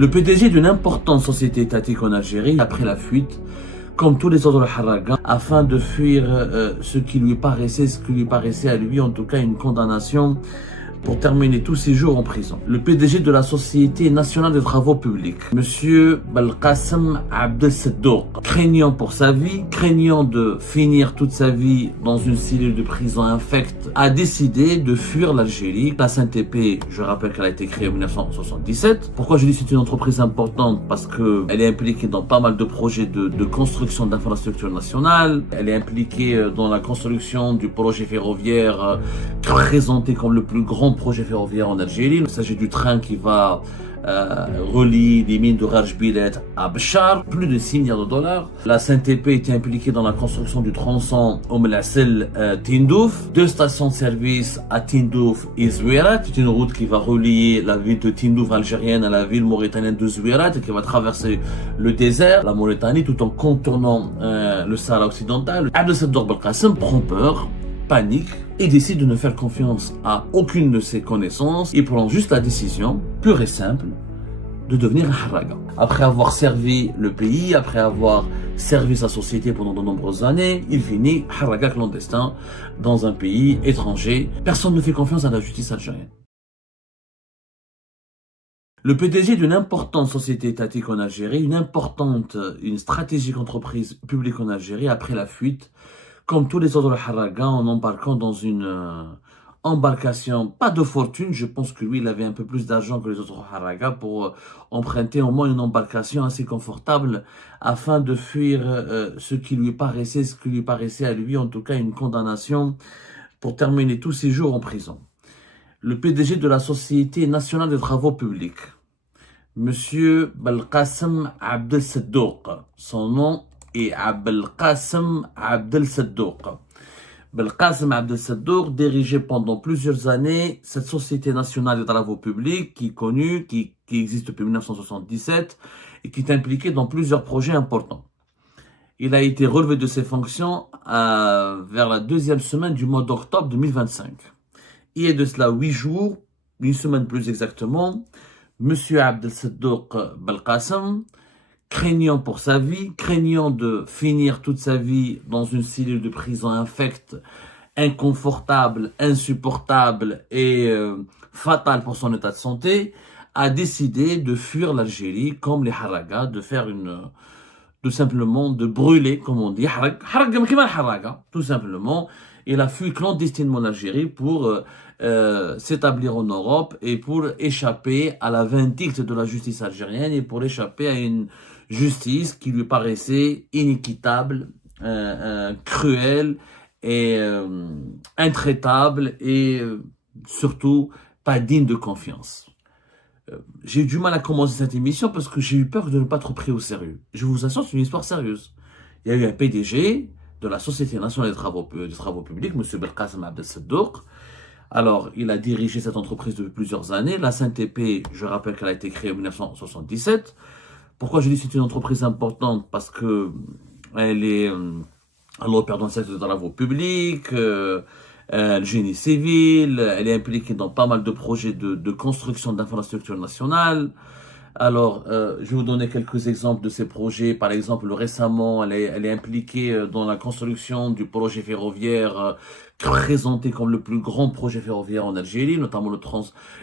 Le PDG d'une importante société étatique en Algérie a pris la fuite, comme tous les autres Harraga, afin de fuir ce qui lui paraissait à lui, en tout cas une condamnation pour terminer tous ses jours en prison. Le PDG de la Société nationale des travaux publics, Monsieur Belkacem Abdelseddouk, craignant pour sa vie, craignant de finir toute sa vie dans une cellule de prison infecte, a décidé de fuir l'Algérie. La SNTP, je rappelle qu'elle a été créée en 1977. Pourquoi je dis que c'est une entreprise importante? Parce qu'elle est impliquée dans pas mal de projets de construction d'infrastructures nationales. Elle est impliquée dans la construction du projet ferroviaire présenté comme le plus grand projet ferroviaire en Algérie. Il s'agit du train qui va relier les mines de Rajbilet à Béchar, plus de 6 milliards de dollars. La SNTP était impliquée dans la construction du tronçon Tindouf, 2 stations de service à Tindouf et Zouirat. C'est une route qui va relier la ville de Tindouf algérienne à la ville mauritanienne de Zouirat et qui va traverser le désert, la Mauritanie, tout en contournant le Sahara occidental. Abdelseddouk Belkacem prend peur, panique et décide de ne faire confiance à aucune de ses connaissances. Il prend juste la décision, pure et simple, de devenir un Harraga. Après avoir servi le pays, après avoir servi sa société pendant de nombreuses années, il finit Harraga clandestin dans un pays étranger. Personne ne fait confiance à la justice algérienne. Le PDG d'une importante société étatique en Algérie, une stratégique entreprise publique en Algérie, a pris la fuite, comme tous les autres Harraga, en embarquant dans une embarcation, pas de fortune. Je pense que lui, il avait un peu plus d'argent que les autres Harraga pour emprunter au moins une embarcation assez confortable afin de fuir ce qui lui paraissait à lui, en tout cas une condamnation pour terminer tous ses jours en prison. Le PDG de la Société nationale des travaux publics, Monsieur Belkacem Abdelseddouk, son nom et Belkacem Abdelseddouk. Belkacem Abdelseddouk dirigeait pendant plusieurs années cette Société nationale des travaux publics qui est connue, qui existe depuis 1977 et qui est impliquée dans plusieurs projets importants. Il a été relevé de ses fonctions vers la 2e semaine du mois d'octobre 2025. Il y a de cela 8 jours, une semaine plus exactement, Monsieur Abdelseddouk Belkacem, craignant pour sa vie, craignant de finir toute sa vie dans une cellule de prison infecte, inconfortable, insupportable et fatale pour son état de santé, a décidé de fuir l'Algérie comme les Harraga, tout simplement de brûler, comme on dit, tout simplement. Il a fui clandestinement l'Algérie pour s'établir en Europe et pour échapper à la vindicte de la justice algérienne et pour échapper à une justice qui lui paraissait inéquitable, cruelle et intraitable et surtout pas digne de confiance. J'ai eu du mal à commencer cette émission parce que j'ai eu peur de ne pas être pris au sérieux. Je vous assure, c'est une histoire sérieuse. Il y a eu un PDG de la Société nationale des travaux publics, M. Belkacem Abdelseddouk. Alors, il a dirigé cette entreprise depuis plusieurs années. La SNTP, je rappelle qu'elle a été créée en 1977. Pourquoi je dis que c'est une entreprise importante? Parce que elle opère dans le secteur des travaux publics, le génie civil, elle est impliquée dans pas mal de projets de construction d'infrastructures nationales. Alors, je vais vous donner quelques exemples de ces projets. Par exemple, récemment, elle est impliquée dans la construction du projet ferroviaire présenté comme le plus grand projet ferroviaire en Algérie, notamment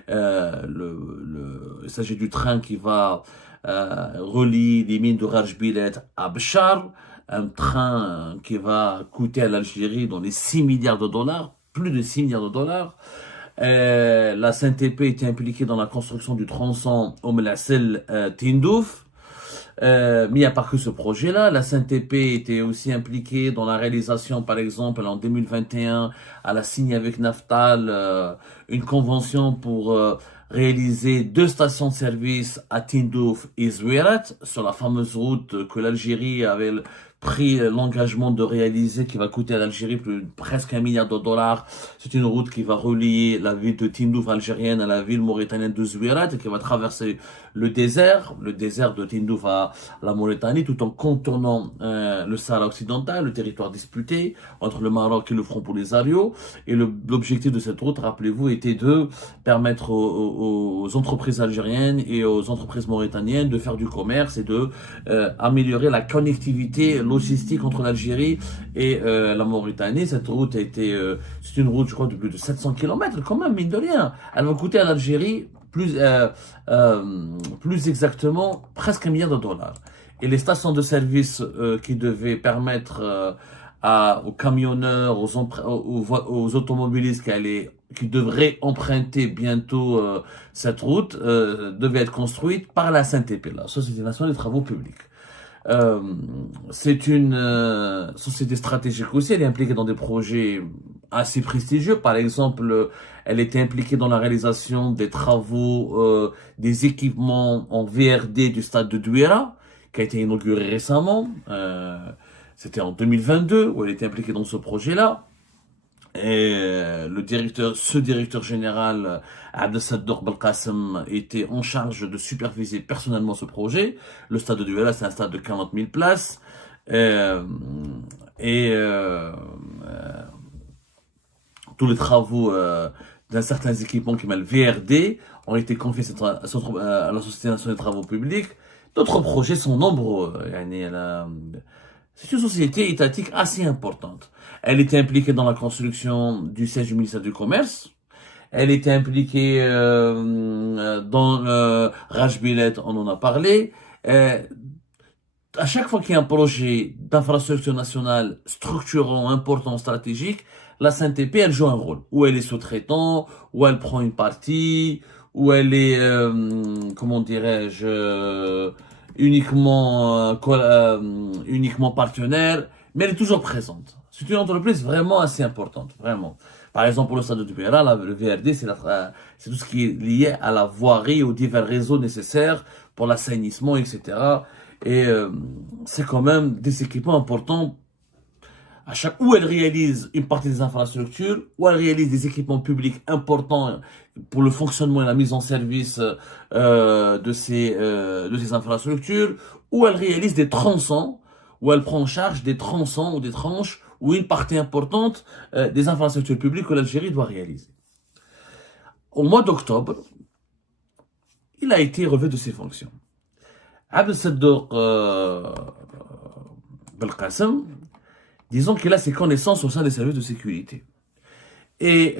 il s'agit du train qui va relier les mines de Rajbilet à Béchar, un train qui va coûter à l'Algérie dans les 6 milliards de dollars, plus de 6 milliards de dollars. La SNTP était impliquée dans la construction du tronçon Tindouf. Mais il n'y a pas que ce projet-là. La SNTP était aussi impliquée dans la réalisation, par exemple, en 2021, elle a signé avec Naftal une convention pour réaliser 2 stations de service à Tindouf et Zouirat, sur la fameuse route que l'Algérie avait pris l'engagement de réaliser, qui va coûter à l'Algérie presque $1 milliard. C'est une route qui va relier la ville de Tindouf algérienne à la ville mauritanienne de Zouirat et qui va traverser le désert de Tindouf à la Mauritanie, tout en contournant le Sahara occidental, le territoire disputé entre le Maroc et le Front Polisario. Et l'objectif de cette route, rappelez-vous, était de permettre aux entreprises algériennes et aux entreprises mauritaniennes de faire du commerce et de améliorer la connectivité logistique entre l'Algérie et la Mauritanie. Cette route a été, c'est une route, je crois, de plus de 700 km, quand même, mine de rien. Elle va coûter à l'Algérie plus exactement presque $1 milliard. Et les stations de service qui devaient permettre aux camionneurs, aux automobilistes qui devraient emprunter bientôt cette route, devaient être construites par la SNTP, la Société nationale des travaux publics. C'est une société stratégique aussi, elle est impliquée dans des projets assez prestigieux. Par exemple, elle était impliquée dans la réalisation des travaux, des équipements en VRD du stade de Douira, qui a été inauguré récemment. C'était en 2022 où elle était impliquée dans ce projet-là. Et ce directeur général, Abdessaddour Belkacem, était en charge de superviser personnellement ce projet. Le stade de Douala, c'est un stade de 40 000 places. Tous les travaux d'un certain équipement qui s'appelle VRD ont été confiés à la Société nationale des travaux publics. D'autres projets sont nombreux. C'est une société étatique assez importante. Elle était impliquée dans la construction du siège du ministère du Commerce. Elle était impliquée dans Rajbilet, on en a parlé. À chaque fois qu'il y a un projet d'infrastructure nationale structurant, important, stratégique, la SNTP, elle joue un rôle. Ou elle est sous-traitant, ou elle prend une partie, ou elle est, comment dirais-je, uniquement partenaire, mais elle est toujours présente. C'est une entreprise vraiment assez importante, vraiment. Par exemple, pour le stade de Douala, le VRD, c'est tout ce qui est lié à la voirie, aux divers réseaux nécessaires pour l'assainissement, etc. Et c'est quand même des équipements importants. Où elle réalise une partie des infrastructures, où elle réalise des équipements publics importants pour le fonctionnement et la mise en service de ces infrastructures, où elle réalise des tronçons, où elle prend en charge des tronçons ou des tranches, ou une partie importante des infrastructures publiques que l'Algérie doit réaliser. Au mois d'octobre, il a été relevé de ses fonctions. Abdessaddour Belkacem, disons qu'il a ses connaissances au sein des services de sécurité. Et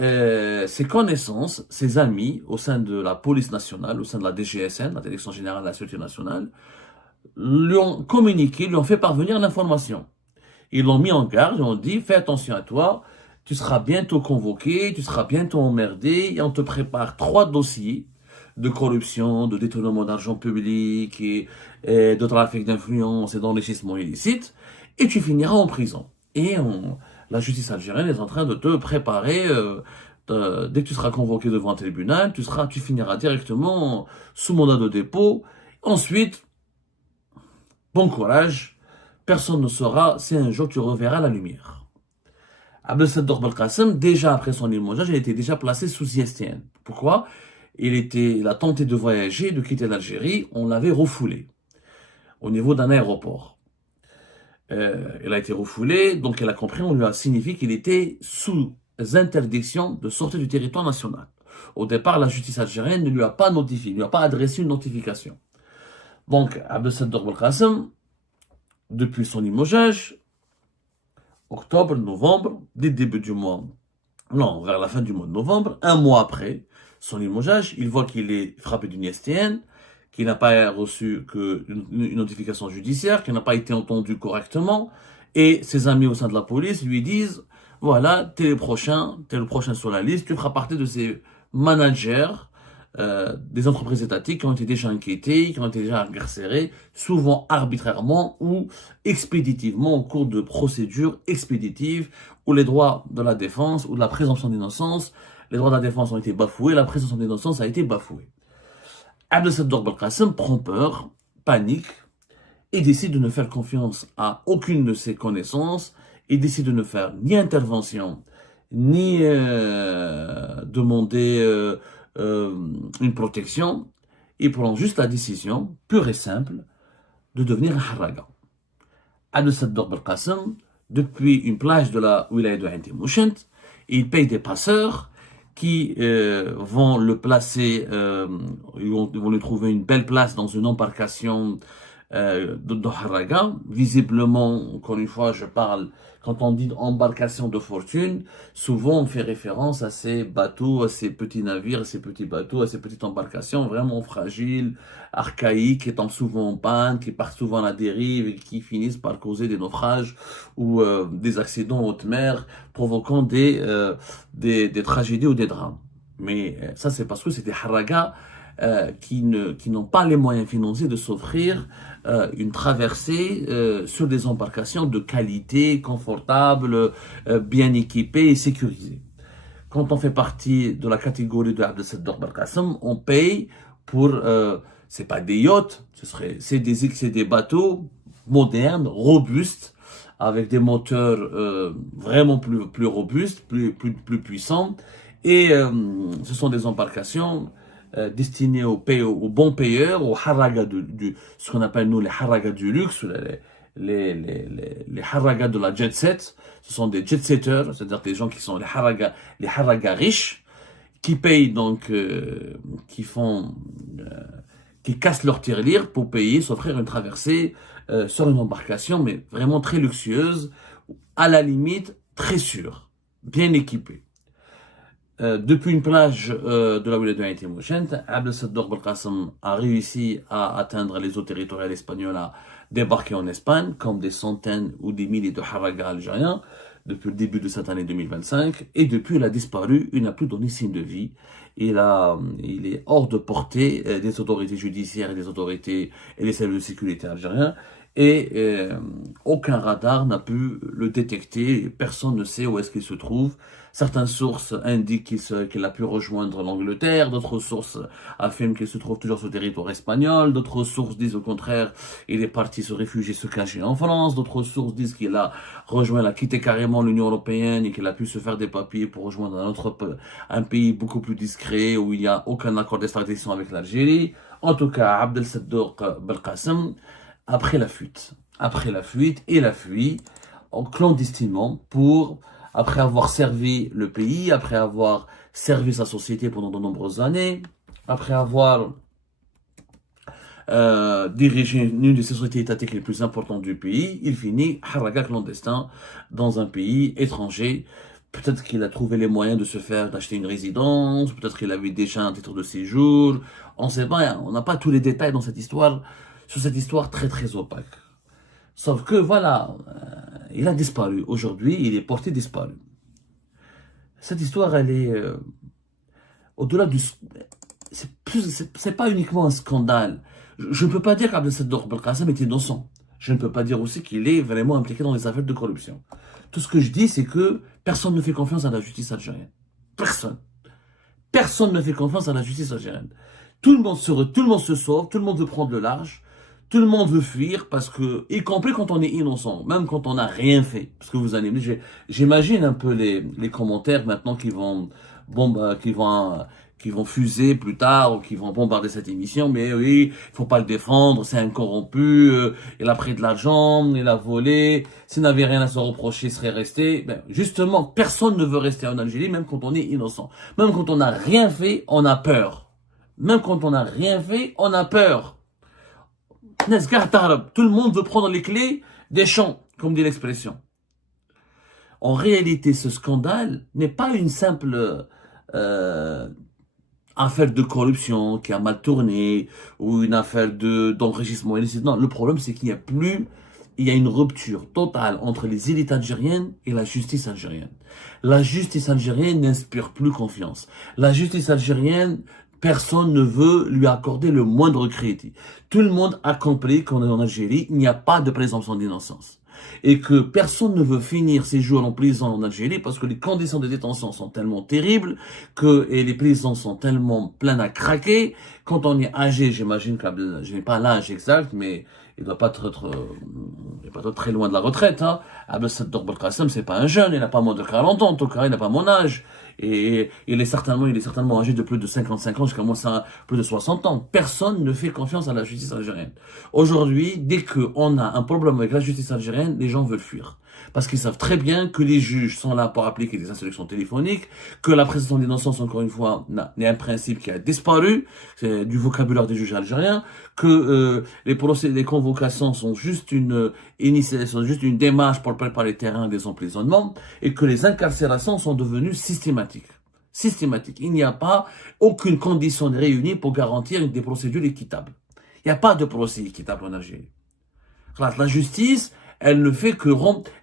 ses connaissances, ses amis au sein de la police nationale, au sein de la DGSN, la Direction générale de la sécurité nationale, lui ont communiqué, lui ont fait parvenir l'information. Ils l'ont mis en garde, ils ont dit, fais attention à toi, tu seras bientôt convoqué, tu seras bientôt emmerdé, et on te prépare 3 dossiers de corruption, de détournement d'argent public, et de trafic d'influence et d'enrichissement illicite, et tu finiras en prison. Et la justice algérienne est en train de te préparer, dès que tu seras convoqué devant un tribunal, tu finiras directement sous mandat de dépôt. Ensuite, bon courage, personne ne saura si un jour tu reverras la lumière. Abdessaddour Belkacem, déjà après son limogeage, il était déjà placé sous ISTN. Pourquoi ? Il a tenté de voyager, de quitter l'Algérie, on l'avait refoulé au niveau d'un aéroport. Il a été refoulé, donc il a compris, on lui a signifié qu'il était sous interdiction de sortir du territoire national. Au départ, la justice algérienne ne lui a pas notifié, ne lui a pas adressé une notification. Donc, Abdessaddour Belkacem, depuis son limogeage, octobre, novembre, dès le début du mois, non, vers la fin du mois de novembre, un mois après son limogeage, il voit qu'il est frappé d'une ISTN, qu'il n'a pas reçu une notification judiciaire, qu'il n'a pas été entendu correctement, et ses amis au sein de la police lui disent, voilà, t'es le prochain sur la liste, tu feras partie de ces managers des entreprises étatiques qui ont été déjà inquiétés, qui ont été déjà incarcérés, souvent arbitrairement ou expéditivement au cours de procédures expéditives où les droits de la défense ou de la présomption d'innocence, les droits de la défense ont été bafoués, la présomption d'innocence a été bafouée. Abdessaddour Belkacem prend peur, panique, et décide de ne faire confiance à aucune de ses connaissances et décide de ne faire ni intervention, ni demander une protection. Il prend juste la décision, pure et simple, de devenir un harraga. Abdel Saddoq Belkacem, depuis une plage de la wilaya de Ain Timochent, il paye des passeurs qui vont le placer, ils vont lui trouver une belle place dans une embarcation de Harraga. Visiblement, encore une fois, je parle, quand on dit embarcation de fortune, souvent on fait référence à ces bateaux, à ces petits navires, à ces petits bateaux, à ces petites embarcations vraiment fragiles, archaïques, qui tombent souvent en panne, qui partent souvent à la dérive et qui finissent par causer des naufrages ou des accidents en haute mer, provoquant des tragédies ou des drames. Mais ça, c'est parce que c'est des Harraga qui n'ont pas les moyens financiers de s'offrir une traversée sur des embarcations de qualité, confortables, bien équipées et sécurisées. Quand on fait partie de la catégorie de Abdel Saddoq Belkacem, on paye pour, c'est pas des yachts, c'est des bateaux modernes, robustes, avec des moteurs vraiment plus robustes, plus puissants, et ce sont des embarcations destinées aux bons payeurs, aux harragas ce qu'on appelle nous les harragas du luxe, les harragas de la jet set. Ce sont des jet setters, c'est-à-dire des gens qui sont les harragas riches, qui payent donc, qui cassent leur tirelire pour payer, s'offrir une traversée sur une embarcation, mais vraiment très luxueuse, à la limite très sûre, bien équipée. Depuis une plage de la wilaya de Ain Timochent, Abdel Saddoq Belkacem a réussi à atteindre les eaux territoriales espagnoles, à débarquer en Espagne, comme des centaines ou des milliers de harragas algériens, depuis le début de cette année 2025, et depuis il a disparu, il n'a plus donné signe de vie. Il est hors de portée des autorités judiciaires et des autorités et des services de sécurité algériens, et aucun radar n'a pu le détecter, personne ne sait où est-ce qu'il se trouve. Certaines sources indiquent qu'il a pu rejoindre l'Angleterre, d'autres sources affirment qu'il se trouve toujours sur le territoire espagnol, d'autres sources disent au contraire qu'il est parti se réfugier, se cacher en France, d'autres sources disent qu'il a quitté carrément l'Union européenne et qu'il a pu se faire des papiers pour rejoindre un pays beaucoup plus discret où il n'y a aucun accord d'extradition avec l'Algérie. En tout cas, Abdel Saddoq Belkacem, après la fuite, il a fui clandestinement après avoir servi le pays, après avoir servi sa société pendant de nombreuses années, après avoir dirigé une des sociétés étatiques les plus importantes du pays, il finit harraga clandestin dans un pays étranger. Peut-être qu'il a trouvé les moyens d'acheter une résidence, peut-être qu'il avait déjà un titre de séjour, on ne sait pas, on n'a pas tous les détails dans cette histoire, sur cette histoire très très opaque. Sauf que voilà, il a disparu. Aujourd'hui, il est porté disparu. Cette histoire, elle est au-delà du... C'est pas uniquement un scandale. Je ne peux pas dire qu'Abdel Saddoq Belkacem est innocent. Je ne peux pas dire aussi qu'il est vraiment impliqué dans les affaires de corruption. Tout ce que je dis, c'est que personne ne fait confiance à la justice algérienne. Personne. Personne ne fait confiance à la justice algérienne. Tout le monde se sauve, tout le monde veut prendre le large. Tout le monde veut fuir parce que, y compris quand on est innocent, même quand on n'a rien fait. Parce que vous allez me dire, j'imagine un peu les commentaires maintenant qui vont fuser plus tard ou qui vont bombarder cette émission. Mais oui, il faut pas le défendre, c'est un corrompu, il a pris de l'argent, il a volé, s'il n'avait rien à se reprocher, il serait resté. Ben, justement, personne ne veut rester en Algérie, même quand on est innocent. Même quand on n'a rien fait, on a peur. Même quand on n'a rien fait, on a peur. Tout le monde veut prendre les clés des champs, comme dit l'expression. En réalité, ce scandale n'est pas une simple affaire de corruption qui a mal tourné ou une affaire d'enrichissement illicite. Non, le problème, c'est qu'il y a une rupture totale entre les élites algériennes et la justice algérienne. La justice algérienne n'inspire plus confiance. La justice algérienne, personne ne veut lui accorder le moindre crédit. Tout le monde a compris qu'en Algérie, il n'y a pas de présomption d'innocence. et que personne ne veut finir ses jours en prison en Algérie parce que les conditions de détention sont tellement terribles et les prisons sont tellement pleines à craquer. Quand on est âgé, j'imagine que je n'ai pas l'âge exact, mais il doit pas être très loin de la retraite, hein. Abdel Belkacem, c'est pas un jeune, il n'a pas moins de 40 ans, en tout cas, il n'a pas mon âge. Et il est certainement âgé de plus de 55 ans jusqu'à plus de 60 ans. Personne ne fait confiance à la justice algérienne. Aujourd'hui, dès qu'on a un problème avec la justice algérienne, les gens veulent fuir. Parce qu'ils savent très bien que les juges sont là pour appliquer des instructions téléphoniques, que la présomption d'innocence, encore une fois, n'est un principe qui a disparu du vocabulaire des juges algériens, que les convocations sont juste une démarche pour préparer le terrain des emprisonnements, et que les incarcérations sont devenues systématiques. Il n'y a pas aucune condition réunie pour garantir des procédures équitables. Il n'y a pas de procès équitable en Algérie. La justice, elle ne fait que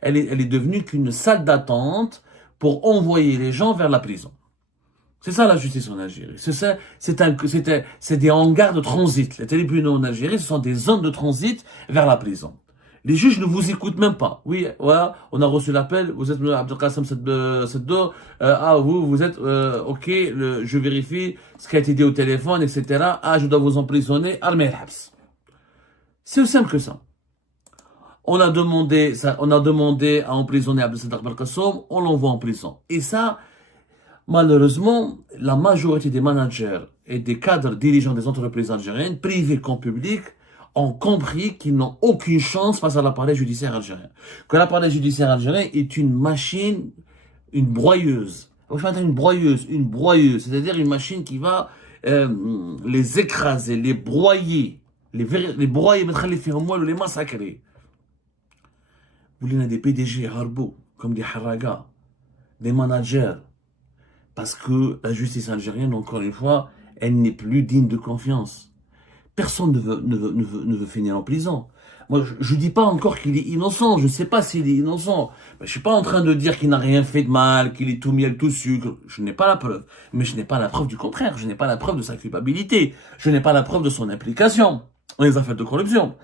elle est devenue qu'une salle d'attente pour envoyer les gens vers la prison. C'est ça la justice en Algérie. C'est des hangars de transit. Les tribunaux en Algérie, ce sont des zones de transit vers la prison. Les juges ne vous écoutent même pas. Oui, voilà, on a reçu l'appel, vous êtes Abdelkacem Seddo, vous êtes, ok, je vérifie ce qui a été dit au téléphone, etc. Ah, je dois vous emprisonner, armée al-habs. C'est aussi simple que ça. On a demandé à emprisonner Abdel Belkacem, on l'envoie en prison. Et ça, malheureusement, la majorité des managers et des cadres dirigeants des entreprises algériennes, privées comme publiques, ont compris qu'ils n'ont aucune chance face à l'appareil judiciaire algérien. Que l'appareil judiciaire algérien est une machine, une broyeuse. Une broyeuse, c'est-à-dire une machine qui va les écraser, les broyer, les broyer, mettre les faire au moelle, les massacrer. Vous voulez des PDG harbo, comme des haragas, des managers, parce que la justice algérienne, encore une fois, elle n'est plus digne de confiance. Personne ne veut finir en prison. Moi, je ne dis pas encore qu'il est innocent, je ne sais pas s'il est innocent. Mais je ne suis pas en train de dire qu'il n'a rien fait de mal, qu'il est tout miel, tout sucre. Je n'ai pas la preuve. Mais je n'ai pas la preuve du contraire. Je n'ai pas la preuve de sa culpabilité. Je n'ai pas la preuve de son implication dans les affaires de corruption.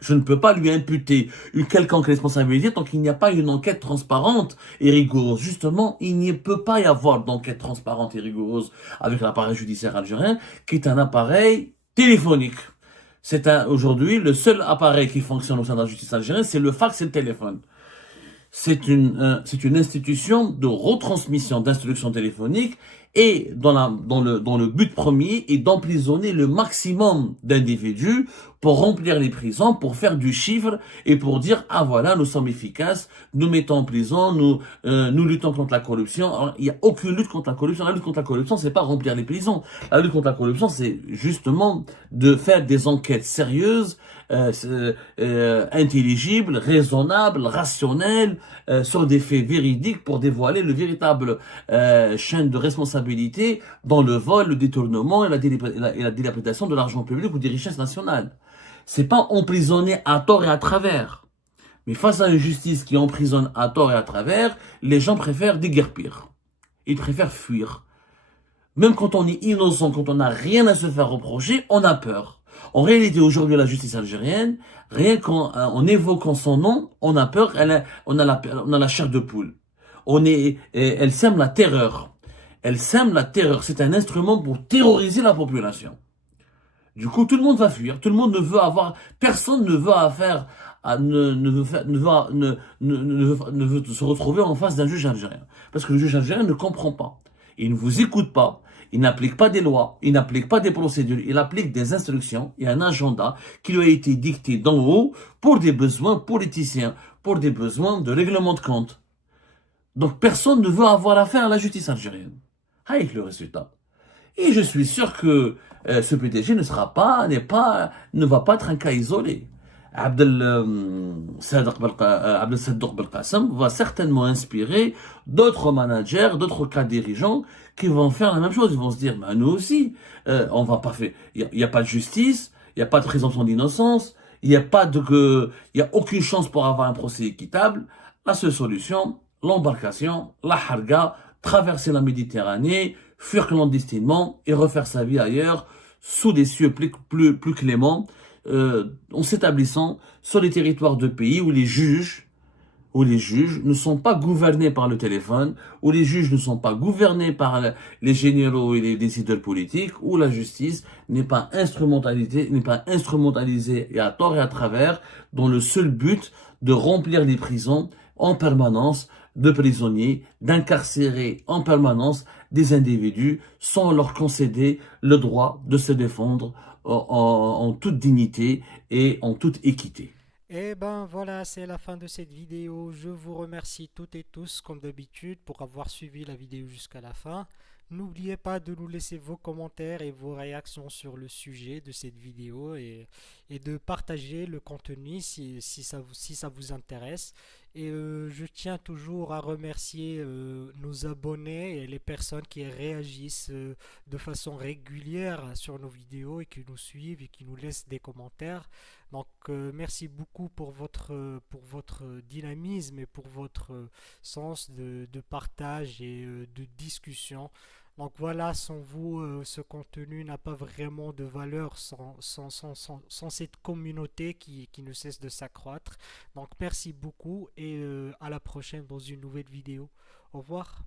Je ne peux pas lui imputer une quelconque responsabilité tant qu'il n'y a pas une enquête transparente et rigoureuse. Justement, il ne peut pas y avoir d'enquête transparente et rigoureuse avec l'appareil judiciaire algérien, qui est un appareil téléphonique. Aujourd'hui, le seul appareil qui fonctionne au sein de la justice algérienne, c'est le fax et le téléphone. C'est une institution de retransmission d'instructions téléphoniques et dont le but premier est d'emprisonner le maximum d'individus pour remplir les prisons, pour faire du chiffre et pour dire ah voilà, nous sommes efficaces, nous mettons en prison, nous luttons contre la corruption. Alors, il n'y a aucune lutte contre la corruption. La lutte contre la corruption, c'est pas remplir les prisons. La lutte contre la corruption, c'est justement de faire des enquêtes sérieuses, intelligibles, raisonnables, rationnelles, sur des faits véridiques pour dévoiler le véritable chaîne de responsabilité dans le vol, le détournement et la dilapidation de l'argent public ou des richesses nationales. C'est pas emprisonner à tort et à travers. Mais face à une justice qui emprisonne à tort et à travers, les gens préfèrent déguerpir. Ils préfèrent fuir. Même quand on est innocent, quand on n'a rien à se faire reprocher, on a peur. En réalité, aujourd'hui, la justice algérienne, rien qu'en évoquant son nom, on a peur, on a la chair de poule. Elle sème la terreur. Elle sème la terreur. C'est un instrument pour terroriser la population. Du coup, tout le monde va fuir. Tout le monde personne ne veut ne veut se retrouver en face d'un juge algérien. Parce que le juge algérien ne comprend pas. Il ne vous écoute pas. Il n'applique pas des lois, il n'applique pas des procédures, il applique des instructions et un agenda qui lui a été dicté d'en haut pour des besoins politiciens, pour des besoins de règlement de compte. Donc personne ne veut avoir affaire à la justice algérienne. Avec le résultat. Et je suis sûr que ce PDG ne va pas être un cas isolé. Abdel Belkacem va certainement inspirer d'autres managers, d'autres cas dirigeants qui vont faire la même chose. Ils vont se dire, bah, nous aussi, on va pas faire, il n'y a pas de justice, il n'y a pas de présomption d'innocence, il n'y a aucune chance pour avoir un procès équitable. La seule solution, l'embarcation, la harga, traverser la Méditerranée, fuir clandestinement et refaire sa vie ailleurs, sous des cieux plus cléments, en s'établissant sur les territoires de pays où les juges ne sont pas gouvernés par le téléphone, où les juges ne sont pas gouvernés par les généraux et les décideurs politiques, où la justice n'est pas instrumentalisée et à tort et à travers, dans le seul but de remplir les prisons en permanence de prisonniers, d'incarcérer en permanence des individus sans leur concéder le droit de se défendre en toute dignité et en toute équité. Et ben voilà, c'est la fin de cette vidéo. Je vous remercie toutes et tous, comme d'habitude, pour avoir suivi la vidéo jusqu'à la fin. N'oubliez pas de nous laisser vos commentaires et vos réactions sur le sujet de cette vidéo et de partager le contenu si ça vous intéresse. Et je tiens toujours à remercier nos abonnés et les personnes qui réagissent de façon régulière sur nos vidéos et qui nous suivent et qui nous laissent des commentaires. Donc, merci beaucoup pour votre dynamisme et pour votre sens de partage et de discussion. Donc voilà, sans vous, ce contenu n'a pas vraiment de valeur sans cette communauté qui ne cesse de s'accroître. Donc merci beaucoup et à la prochaine dans une nouvelle vidéo. Au revoir.